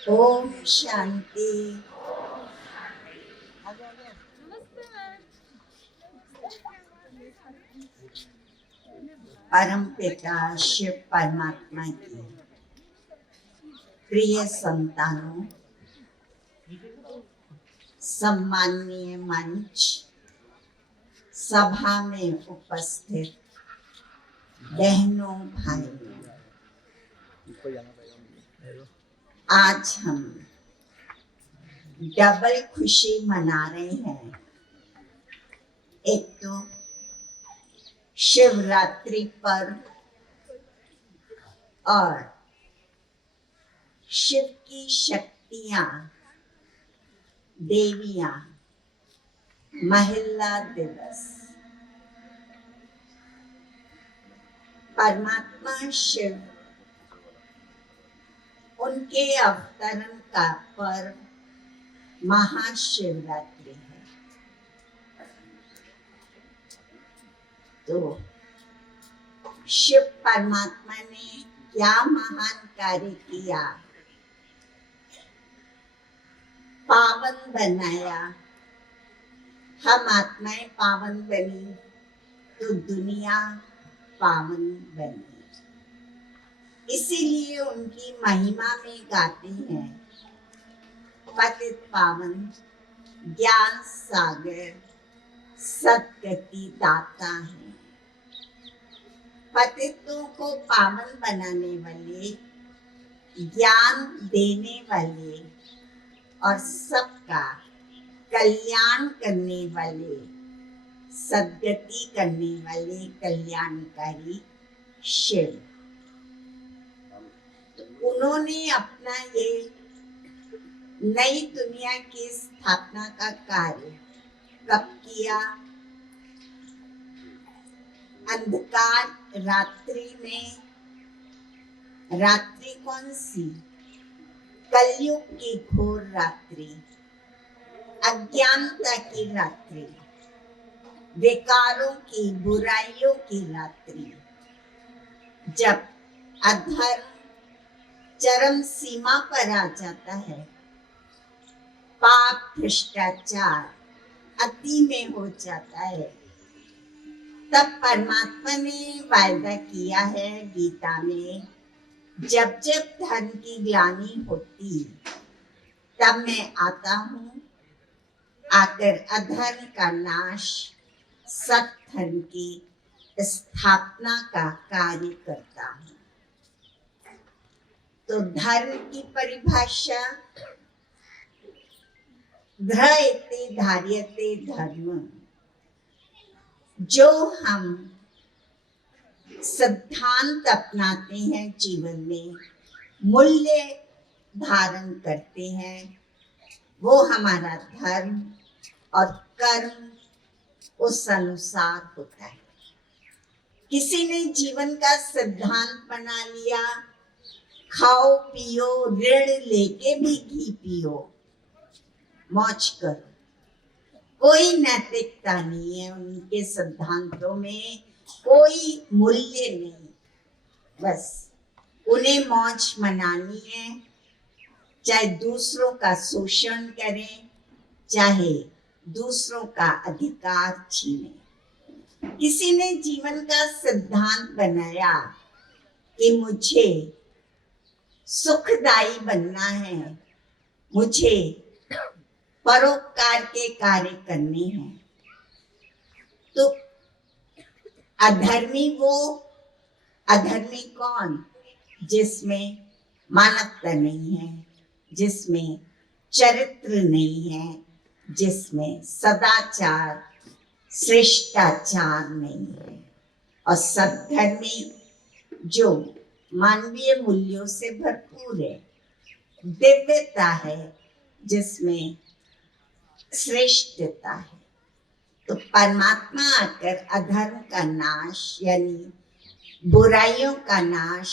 ओम शांति। परम पिता शिव परमात्मा की प्रिय संतानों, सम्माननीय मंच, सभा में उपस्थित बहनों भाइयों, आज हम डबल खुशी मना रहे हैं। एक तो शिवरात्रि पर्व और शिव की शक्तियां, देवियां, महिला दिवस। परमात्मा शिव, उनके अवतरण का पर्व महाशिवरात्रि है। तो शिव परमात्मा ने क्या महान कार्य किया, पावन बनाया। हम आत्माएं पावन बनी तो दुनिया पावन बनी। इसीलिए उनकी महिमा में गाते हैं, पतित पावन ज्ञान सागर सद्गति दाता है। पतितों को पावन बनाने वाले, ज्ञान देने वाले और सबका कल्याण करने वाले, सद्गति करने वाले कल्याणकारी शिव। तो उन्होंने अपना ये नई दुनिया की स्थापना का कार्य कब किया? अंधकार रात्रि में। रात्रि कौन सी? कलयुग की घोर रात्रि, अज्ञानता की रात्रि, विकारों की, बुराइयों की रात्रि, जब अधर्म चरम सीमा पर आ जाता है, पाप भ्रष्टाचार अति में हो जाता है, तब परमात्मा ने वायदा किया है गीता में, जब जब धर्म की ग्लानि होती तब मैं आता हूँ, आकर अधर्म का नाश, सत्य धर्म की स्थापना का कार्य करता हूँ। तो धर्म की परिभाषा, धृते धार्यते धर्म, जो हम सिद्धांत अपनाते हैं जीवन में, मूल्य धारण करते हैं, वो हमारा धर्म और कर्म उस अनुसार होता है। किसी ने जीवन का सिद्धांत बना लिया, खाओ पियो, ऋण लेके भी घी पियो, मौज करो, कोई नैतिकता नहीं है उनके सिद्धांतों में, कोई मूल्य नहीं। बस उन्हें मौज मनानी है, चाहे दूसरों का शोषण करें, चाहे दूसरों का अधिकार छीने। किसी ने जीवन का सिद्धांत बनाया कि मुझे सुखदायी बनना है, मुझे परोपकार के कार्य करने हैं। तो अधर्मी वो, अधर्मी कौन? जिसमें मानवता नहीं है, जिसमें चरित्र नहीं है, जिसमें सदाचार शिष्टाचार नहीं है। और सद्धर्मी जो मानवीय मूल्यों से भरपूर है, दिव्यता है, जिसमें श्रेष्ठता है। तो परमात्मा आकर अधर्म का नाश यानी बुराइयों का नाश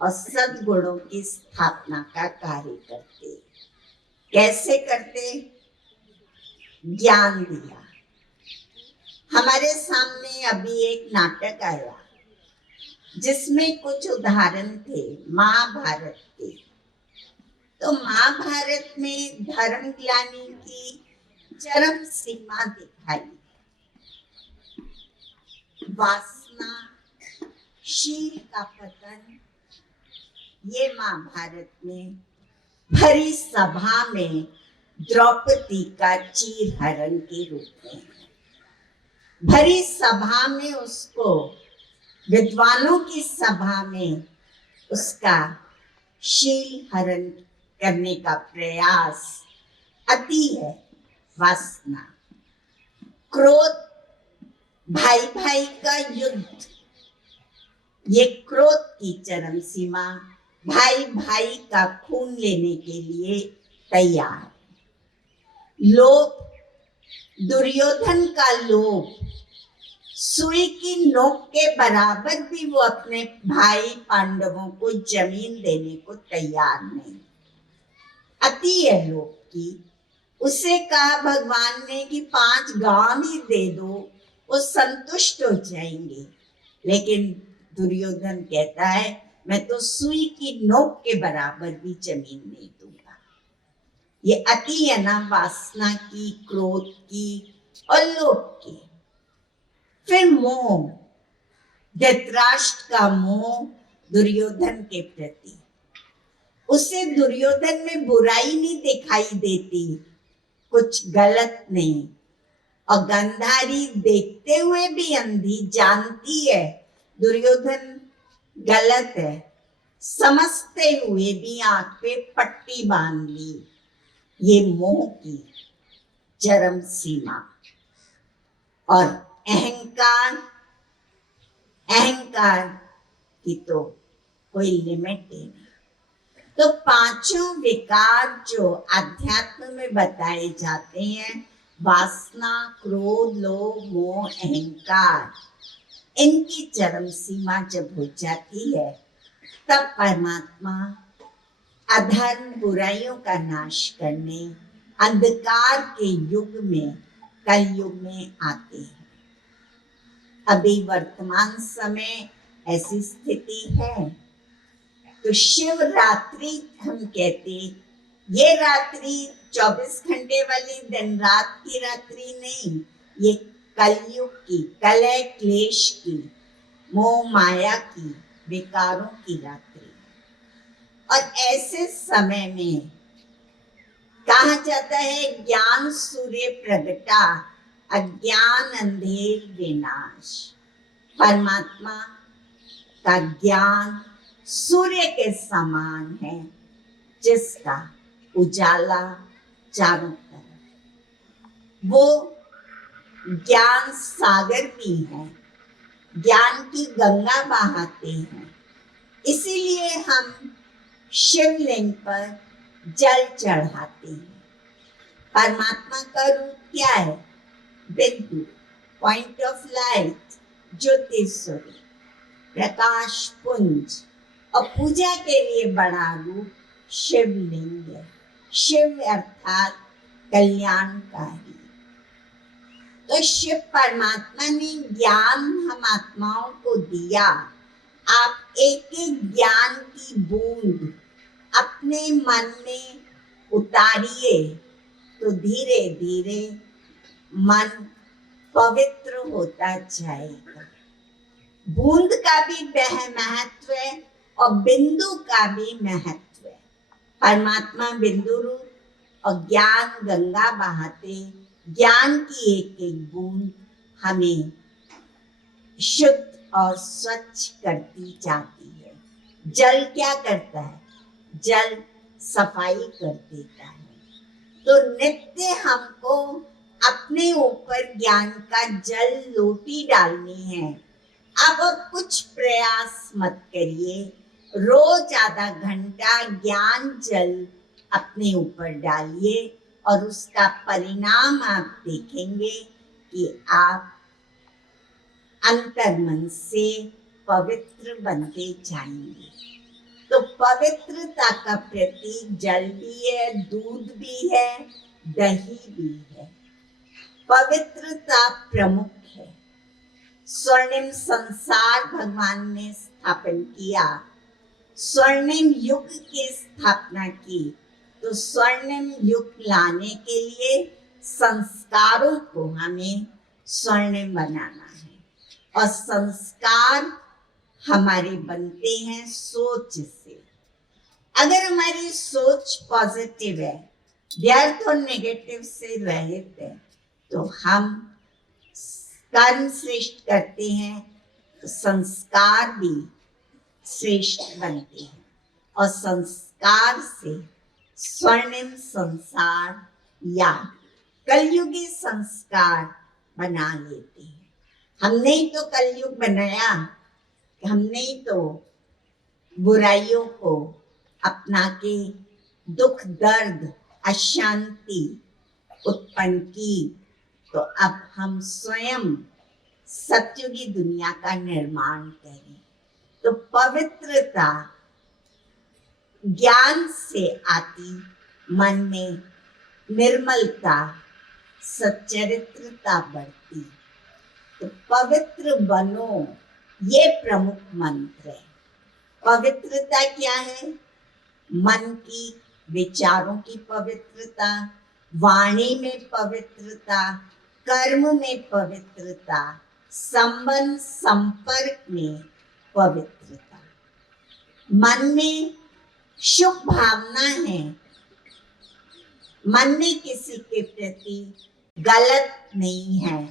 और सद्गुणों की स्थापना का कार्य करते। कैसे करते? ज्ञान दिया। हमारे सामने अभी एक नाटक आया जिसमें कुछ उदाहरण थे महाभारत के। तो महाभारत में धर्म ग्लानि की चरम सीमा दिखाई। वासना, शील का पतन, ये महाभारत में भरी सभा में द्रौपदी का चीरहरण के रूप में, भरी सभा में उसको, विद्वानों की सभा में उसका शील हरण करने का प्रयास अति है। वासना, क्रोध, भाई भाई का युद्ध, ये क्रोध की चरम सीमा, भाई भाई का खून लेने के लिए तैयार। लोभ, दुर्योधन का लोभ, सुई की नोक के बराबर भी वो अपने भाई पांडवों को जमीन देने को तैयार नहीं। अति है लोभ की। उसे कहा भगवान ने कि 5 गांव ही दे दो, वो संतुष्ट हो जाएंगे। लेकिन दुर्योधन कहता है मैं तो सुई की नोक के बराबर भी जमीन नहीं दूंगा। ये अति है ना, वासना की, क्रोध की और लोभ की। फिर मोह, धृतराष्ट्र का मोह दुर्योधन के प्रति। उसे दुर्योधन में बुराई नहीं दिखाई देती, कुछ गलत नहीं। और गांधारी देखते हुए भी अंधी, जानती है दुर्योधन गलत है, समझते हुए भी आंख पे पट्टी बांध ली। ये मोह की चरम सीमा। और अहंकार, अहंकार की तो कोई लिमिट ही नहीं। तो 5 विकार जो अध्यात्म में बताए जाते हैं, वासना, क्रोध, लोभ, मोह, अहंकार, इनकी चरम सीमा जब हो जाती है, तब परमात्मा अधर्म, बुराइयों का नाश करने अंधकार के युग में, कलयुग में आते हैं। अभी वर्तमान समय ऐसी स्थिति है। तो शिवरात्रि हम कहते, ये रात्रि 24 घंटे वाली दिन रात की रात्रि नहीं, ये कलयुग की, कलह क्लेश की, मोह माया की, विकारों की रात्रि। और ऐसे समय में कहा जाता है ज्ञान सूर्य प्रगटा, अज्ञान अंधेर विनाश। परमात्मा का ज्ञान सूर्य के समान है, जिसका उजाला चारों तरफ। वो ज्ञान सागर भी है, ज्ञान की गंगा बहाते हैं। इसीलिए हम शिवलिंग पर जल चढ़ाते हैं। परमात्मा का रूप क्या है? बिंदु, पॉइंट ऑफ लाइट, ज्योति स्वरूप, प्रकाश पुंज। और पूजा के लिए बड़ा रूप शिवलिंग है। शिव अर्थात कल्याणकारी। तो शिव परमात्मा ने ज्ञान हम आत्माओं को दिया। आप एक एक ज्ञान की बूंद अपने मन में उतारिए, तो धीरे धीरे मन पवित्र होता जाएगा। बूंद का भी महत्व है और बिंदु का भी महत्व है। परमात्मा बिंदु रूप और ज्ञान गंगा बहाते, ज्ञान की एक एक बूंद हमें शुद्ध और स्वच्छ करती जाती है। जल क्या करता है? जल सफाई कर देता है। तो नित्य हमको अपने ऊपर ज्ञान का जल लोटी डालनी है। अब और कुछ प्रयास मत करिए, रोज आधा घंटा ज्ञान जल अपने ऊपर डालिए और उसका परिणाम आप देखेंगे कि आप अंतर्मन से पवित्र बनते जाएंगे। तो पवित्रता का प्रतीक जल भी है, दूध भी है, दही भी है। पवित्रता प्रमुख है। स्वर्णिम संसार भगवान ने स्थापन किया, स्वर्णिम युग की स्थापना की तो स्वर्णिम युग लाने के लिए संस्कारों को हमें स्वर्णिम बनाना है। और संस्कार हमारे बनते हैं सोच से। अगर हमारी सोच पॉजिटिव है, व्यर्थ और नेगेटिव से रहित है, तो हम कर्म श्रेष्ठ करते हैं, तो संस्कार भी श्रेष्ठ बनते हैं और संस्कार से स्वर्णिम संसार या कलयुगी संस्कार बना लेते हैं। हमने ही तो कलयुग बनाया, हमने ही तो बुराइयों को अपना के दुख दर्द अशांति उत्पन्न की। तो अब हम स्वयं सत्युगी दुनिया का निर्माण करें। तो पवित्रता ज्ञान से आती, मन में निर्मलता सच्चरित्रता बढ़ती। तो पवित्र बनो, ये प्रमुख मंत्र है। पवित्रता क्या है? मन की विचारों की पवित्रता, वाणी में पवित्रता, कर्म में पवित्रता, संबंध संपर्क में पवित्रता। मन में शुभ भावना है, मन में किसी के प्रति गलत नहीं है,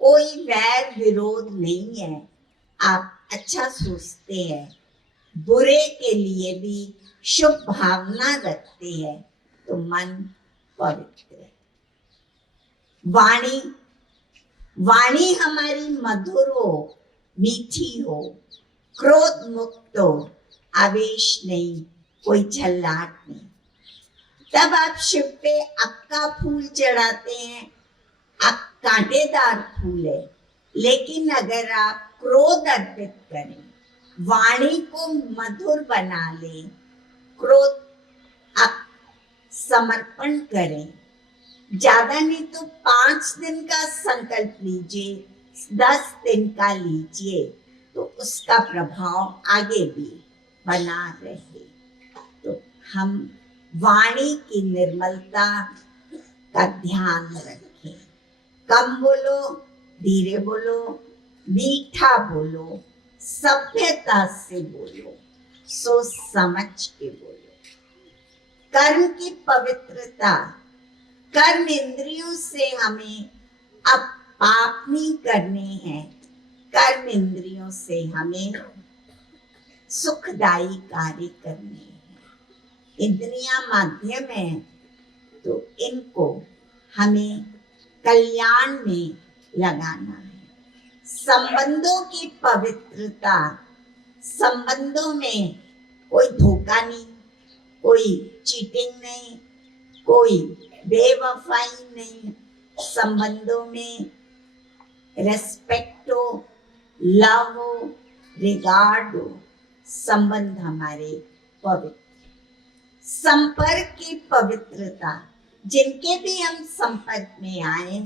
कोई वैर विरोध नहीं है, आप अच्छा सोचते हैं, बुरे के लिए भी शुभ भावना रखते हैं, तो मन पवित्र है। वाणी, वाणी हमारी मधुर हो, मीठी हो, क्रोध मुक्त हो, आवेश नहीं, कोई झल्लाहट नहीं। तब आप शिव पे अक्का फूल चढ़ाते हैं, कांटेदार फूल है, लेकिन अगर आप क्रोध अर्पित करें, वाणी को मधुर बना लें, क्रोध आप समर्पण करें, ज्यादा नहीं तो 5 दिन का संकल्प लीजिए, 10 दिन का लीजिए, तो उसका प्रभाव आगे भी बना रहे। तो हम वाणी की निर्मलता का ध्यान रखें। कम बोलो, धीरे बोलो, मीठा बोलो, सभ्यता से बोलो, सोच समझ के बोलो। कर्म की पवित्रता, कर्म इंद्रियों से हमें अब पाप नहीं करने हैं, कर्म इंद्रियों से हमें सुखदायी कार्य करने हैं। इंद्रियां माध्यम है, तो इनको हमें कल्याण में लगाना है। संबंधों की पवित्रता, संबंधों में कोई धोखा नहीं, कोई चीटिंग नहीं, कोई बेवफाई नहीं, संबंधों में रेस्पेक्ट हो, लव हो, रिगार्ड हो, संबंध हमारे पवित्र। संपर्क की पवित्रता, जिनके भी हम संपर्क में आए,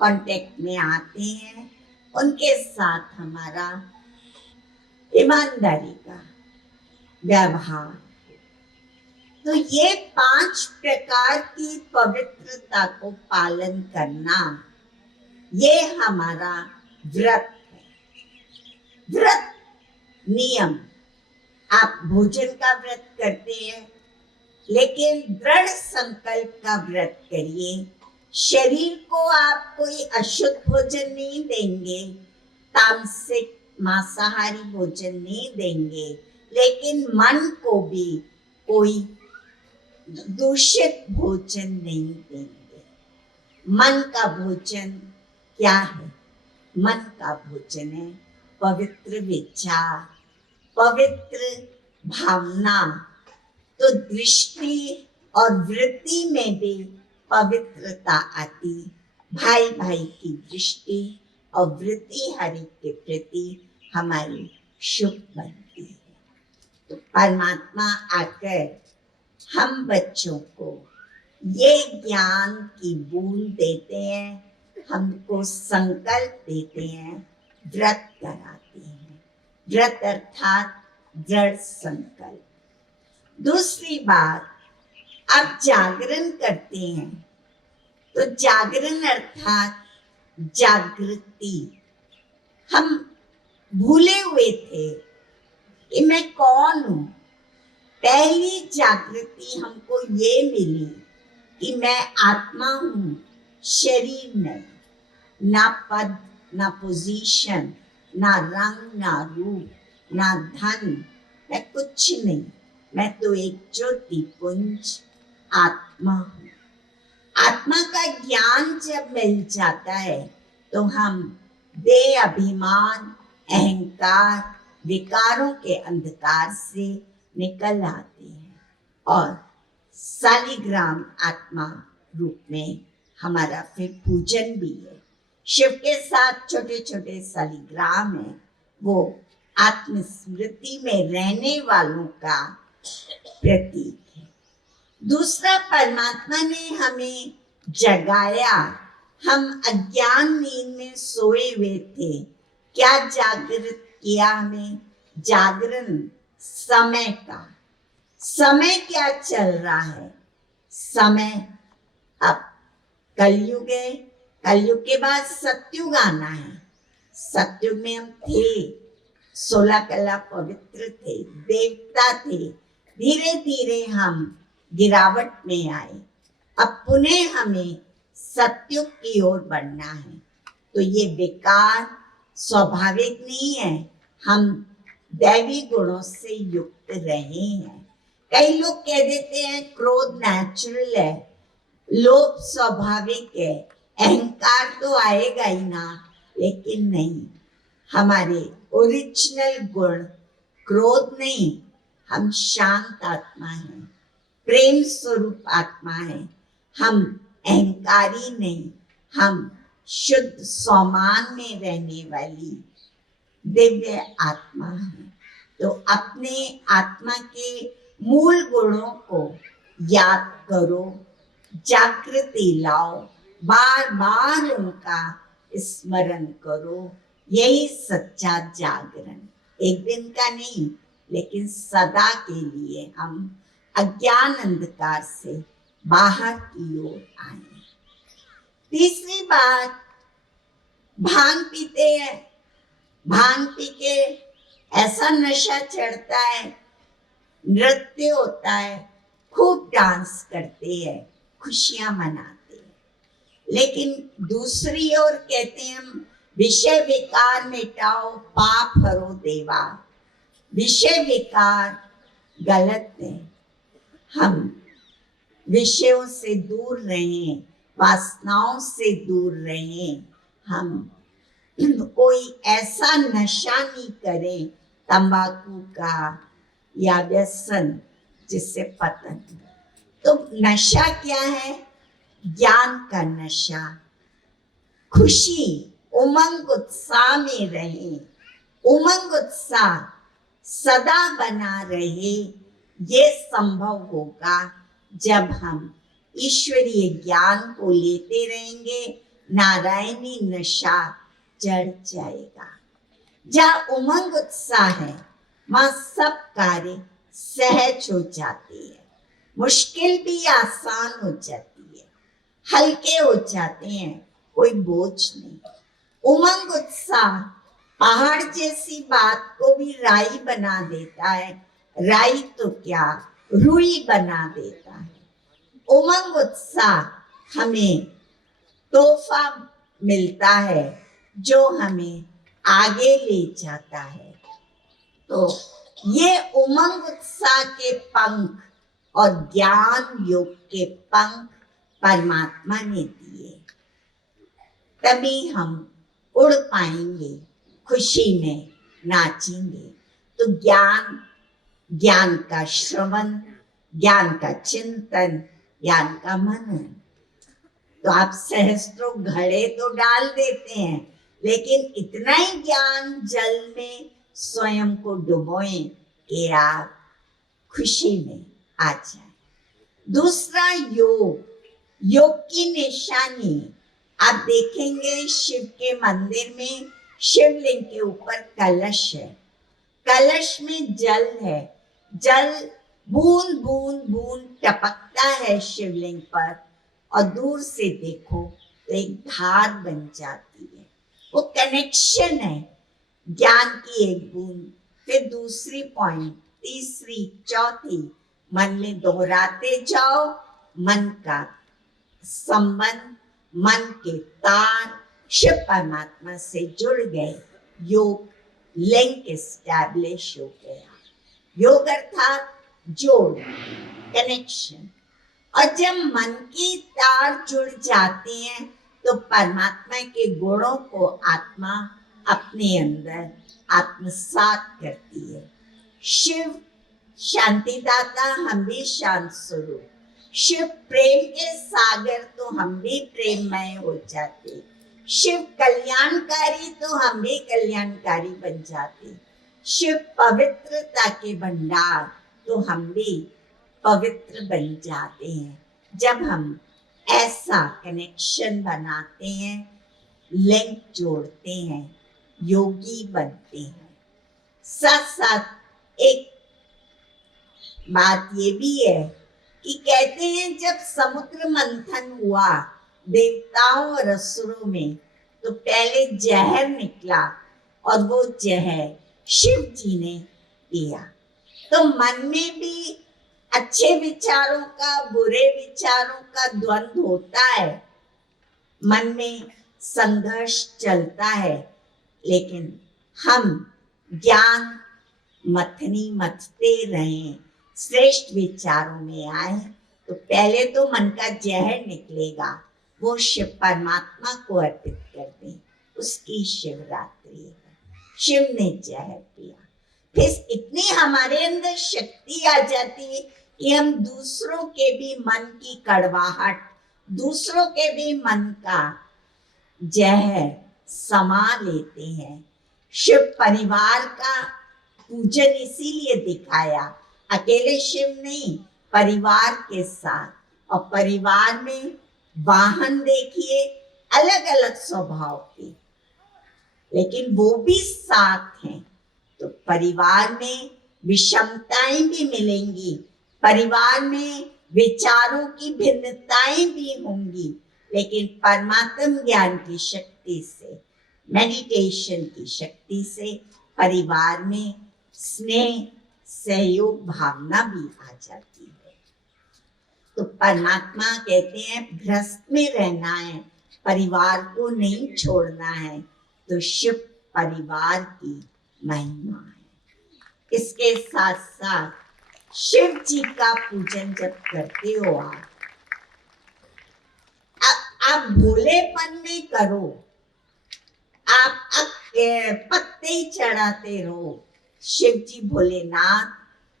कांटेक्ट में आते हैं, उनके साथ हमारा ईमानदारी का व्यवहार। तो ये 5 प्रकार की पवित्रता को पालन करना, ये हमारा व्रत है। व्रत नियम, आप भोजन का व्रत करते हैं, लेकिन दृढ़ संकल्प का व्रत करिए। शरीर को आप कोई अशुद्ध भोजन नहीं देंगे, तामसिक मांसाहारी भोजन नहीं देंगे, लेकिन मन को भी कोई दूषित भोजन नहीं देंगे। मन का भोजन क्या है? मन का भोजन है पवित्र विचार, पवित्र भावना। तो दृष्टि और वृत्ति में भी पवित्रता आती, भाई भाई की दृष्टि और वृत्ति हर एक के प्रति हमारी शुभ बनती है। तो परमात्मा आकर हम बच्चों को ये ज्ञान की बूंद देते हैं, हमको संकल्प देते हैं, व्रत कराते हैं। व्रत अर्थात दृढ़ संकल्प। दूसरी बात, आप जागरण करते हैं तो जागरण अर्थात जागृति। हम भूले हुए थे कि मैं कौन हूं। पहली जागृति हमको ये मिली कि मैं आत्मा हूं, शरीर नहीं। ना पद, ना पोजीशन, ना रंग, ना रूप, ना धन, मैं कुछ नहीं। मैं तो एक ज्योति पुंज आत्मा हूं। आत्मा का ज्ञान जब मिल जाता है तो हम देह अभिमान, अहंकार, विकारों के अंधकार से निकल आते हैं और शालिग्राम आत्मा रूप में हमारा फिर पूजन भी है। शिव के साथ छोटे छोटे शालिग्राम है, वो आत्मस्मृति में रहने वालों का प्रतीक है। दूसरा, परमात्मा ने हमें जगाया। हम अज्ञान नींद में सोए हुए थे। क्या जागृत किया हमें? जागरण समय का। समय क्या चल रहा है? समय अब कलयुग है, कलयुग के बाद सतयुग आना है। सतयुग में हम थे, 16 कला पवित्र थे, देवता थे। धीरे धीरे हम गिरावट में आए। अब पुनः हमें सतयुग की ओर बढ़ना है। तो ये विकार स्वाभाविक नहीं है, हम दैवी गुणों से युक्त रहे हैं। कई लोग कह देते हैं क्रोध नेचुरल है, लोभ स्वाभाविक है, अहंकार तो आएगा ही ना। लेकिन नहीं, हमारे ओरिजिनल गुण क्रोध नहीं, हम शांत आत्मा हैं, प्रेम स्वरूप आत्मा है। हम अहंकारी नहीं, हम शुद्ध सौमान में रहने वाली दिव्य आत्मा है। तो अपने आत्मा के मूल गुणों को याद करो, जागृति लाओ, बार बार उनका स्मरण करो। यही सच्चा जागरण, एक दिन का नहीं लेकिन सदा के लिए हम अज्ञान अंधकार से बाहर की ओर आए। तीसरी बात, भांग पीते हैं, भांग पी के ऐसा नशा चढ़ता है, नृत्य होता है, खूब डांस करते हैं, खुशियां मनाते हैं। लेकिन दूसरी ओर कहते हैं हम विषय विकार मिटाओ, पाप हरो देवा। विषय विकार गलत है, हम विषयों से दूर रहें, वासनाओं से दूर रहें। हम कोई ऐसा नशा नहीं करें तंबाकू का या व्यसन जिससे पतन। तो नशा क्या है? ज्ञान का नशा। खुशी, उमंग उत्साह में रहे, उमंग उत्साह सदा बना रहे। ये संभव होगा जब हम ईश्वरीय ज्ञान को लेते रहेंगे। नारायणी नशा चढ़ जाएगा। जहाँ उमंग उत्साह है वहां सब कार्य सहज हो जाते हैं, मुश्किल भी आसान हो जाती है, हल्के हो जाते हैं, कोई बोझ नहीं। उमंग उत्साह पहाड़ जैसी बात को भी राई बना देता है, राई तो क्या रुई बना देता है। उमंग उत्साह हमें तोहफा मिलता है जो हमें आगे ले जाता है। तो ये उमंग उत्साह के पंख और ज्ञान योग के पंख परमात्मा ने दिए, तभी हम उड़ पाएंगे, खुशी में नाचेंगे। तो ज्ञान, ज्ञान का श्रवण, ज्ञान का चिंतन, ज्ञान का मनन। तो आप सहस्त्रों घड़े तो डाल देते हैं, लेकिन इतना ही ज्ञान जल में स्वयं को डुबोएं कि आप खुशी में आ जाए। दूसरा, योग। योग की निशानी आप देखेंगे शिव के मंदिर में शिवलिंग के ऊपर कलश है, कलश में जल है। जल बूंद बूंद बूंद टपकता है शिवलिंग पर और दूर से देखो तो एक धार बन जाती है। वो कनेक्शन है, ज्ञान की एक बूंद, फिर दूसरी पॉइंट, तीसरी, चौथी, मन में दोहराते जाओ। मन का संबंध, मन के तार शिव परमात्मा से जुड़ गए, योग लिंक एस्टैब्लिश हो गया। योग अर्थात जोड़, कनेक्शन। और जब मन की तार जुड़ जाते हैं तो परमात्मा के गुणों को आत्मा अपने अंदर आत्मसात करती है। शिव शांतिदाता, हम भी शांत स्वरूप। शिव प्रेम के सागर, तो हम भी प्रेममय हो जाते। शिव कल्याणकारी, तो हम भी कल्याणकारी बन जाते। शिव पवित्रता के भंडार, तो हम भी पवित्र बन जाते हैं। जब हम ऐसा कनेक्शन बनाते हैं, लिंक जोड़ते हैं, योगी बनते हैं। साथ साथ एक बात ये भी है कि कहते हैं जब समुद्र मंथन हुआ देवताओं और असुरों में, तो पहले जहर निकला और वो जहर शिव जी ने पिया। तो मन में भी अच्छे विचारों का, बुरे विचारों का द्वंद्व होता है, मन में संघर्ष चलता है, लेकिन हम ज्ञान मथनी मथते रहें, श्रेष्ठ विचारों में आए, तो पहले तो मन का जहर निकलेगा, वो शिव परमात्मा को अर्पित कर दें। उसकी शिवरात्रि है। शिव ने जहर पिया, फिर इतनी हमारे अंदर शक्ति आ जाती है कि हम दूसरों के भी मन की कड़वाहट, दूसरों के भी मन का जहर समा लेते हैं। शिव परिवार का पूजन इसीलिए दिखाया, अकेले शिव नहीं, परिवार के साथ। और परिवार में वाहन देखिए अलग अलग स्वभाव के, लेकिन वो भी साथ हैं। तो परिवार में विषमताएं भी मिलेंगी, परिवार में विचारों की भिन्नताएं भी होंगी, लेकिन परमात्म ज्ञान की शक्ति से, मेडिटेशन की शक्ति से परिवार में स्नेह, सहयोग भावना भी आ जाती है। तो परमात्मा कहते हैं भ्रष्ट में रहना है, परिवार को नहीं छोड़ना है। तो शिव परिवार की महिमा है। इसके साथ साथ शिव जी का पूजन जब करते हो आप भोलेपन में करो, आप पत्ते चढ़ाते रहो, शिव जी भोलेनाथ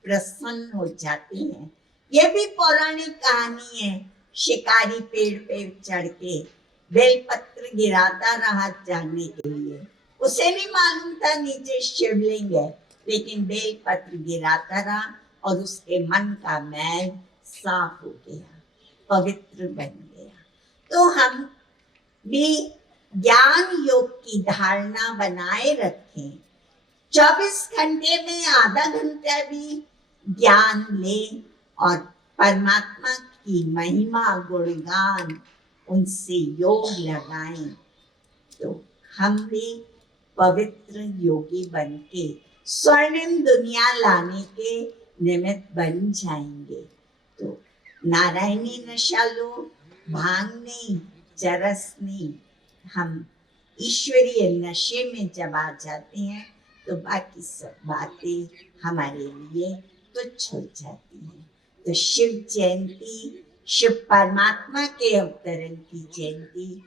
प्रसन्न हो जाते हैं। यह भी पौराणिक कहानी है। शिकारी पेड़ पे चढ़ के बेलपत्र गिराता रहा जाने के लिए, उसे नहीं मालूम था नीचे शिवलिंग है, लेकिन बेलपत्र गिराता रहा और उसके मन का मैल साफ हो गया, पवित्र बन गया। तो हम भी ज्ञान योग की धारणा बनाए रखें। 24 घंटे में आधा घंटा भी ज्ञान लें और परमात्मा की महिमा गुणगान उनसे योग लगाएं, तो हम भी पवित्र योगी बन के स्वर्णिम दुनिया लाने के निमित्त बन जाएंगे। तो नारायणी नशा लो, भांग नहीं, चरस नहीं, हम ईश्वरीय नशे में जब आ जाते हैं तो बाकी सब बातें हमारे लिए तुच्छ हो जाती हैं। तो शिव जयंती, शिव परमात्मा के अवतरण की जयंती,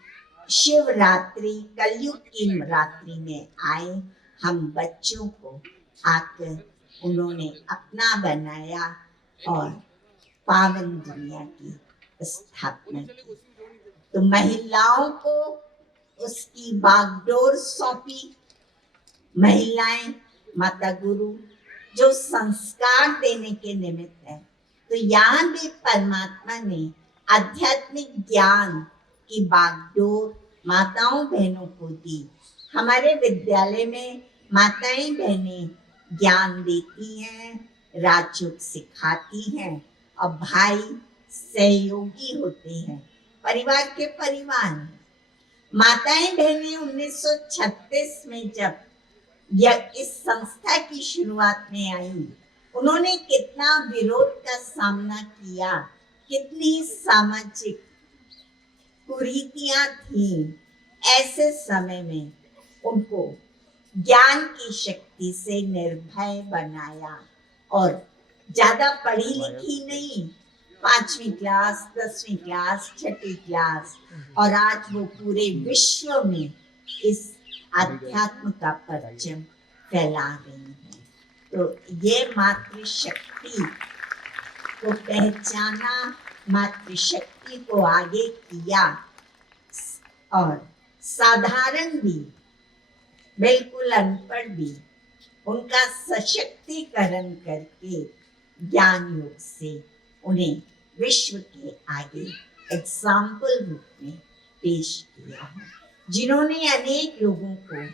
शिवरात्रि, कलयुग की रात्रि में आए हम बच्चों को आकर उन्होंने अपना बनाया और पावन दुनिया की स्थापना की। तो महिलाओं को उसकी बागडोर सौंपी। महिलाएं माता गुरु जो संस्कार देने के निमित्त है। तो यहाँ भी परमात्मा ने आध्यात्मिक ज्ञान की बागडोर माताओं बहनों को दी। हमारे विद्यालय में माताएं बहनें ज्ञान देती हैं, राजयोग सिखाती हैं और भाई सहयोगी होते हैं, परिवार के परिवार हैं। माताएं बहनें 1936 में जब इस संस्था की शुरुआत में आई, उन्होंने कितना विरोध का सामना किया, कितनी सामाजिक कुरीतियां थी। ऐसे समय में उनको ज्ञान की शक्ति से निर्भय बनाया और ज्यादा पढ़ी लिखी नहीं, 5वीं क्लास, 10वीं क्लास, 6वीं क्लास, और आज वो पूरे विश्व में इस आध्यात्म का परचम फैला रही है। तो ये मातृशक्ति को पहचाना, मातृशक्ति को आगे किया और साधारण भी, बिल्कुल अनपढ़ भी, उनका सशक्तिकरण करके ज्ञान योग से उन्हें विश्व के आगे एग्जाम्पल रूप में पेश किया है, जिन्होंने अनेक लोगों को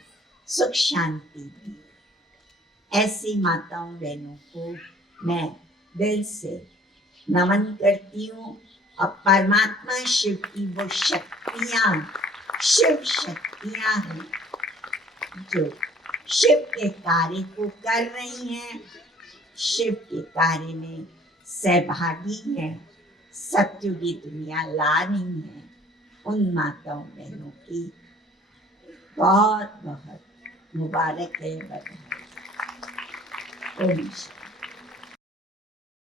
सुख शांति दी। ऐसी माताओं बहनों को मैं दिल से नमन करती हूँ और परमात्मा शिव की वो शक्तियाँ, शिव शक्तियाँ हैं जो शिव के कार्य को कर रही हैं, शिव के कार्य में सहभागी हैं, सत्युगी दुनिया ला रही हैं। उन माताओं बहनों की बहुत बहुत मुबारक है, बधाई। ओम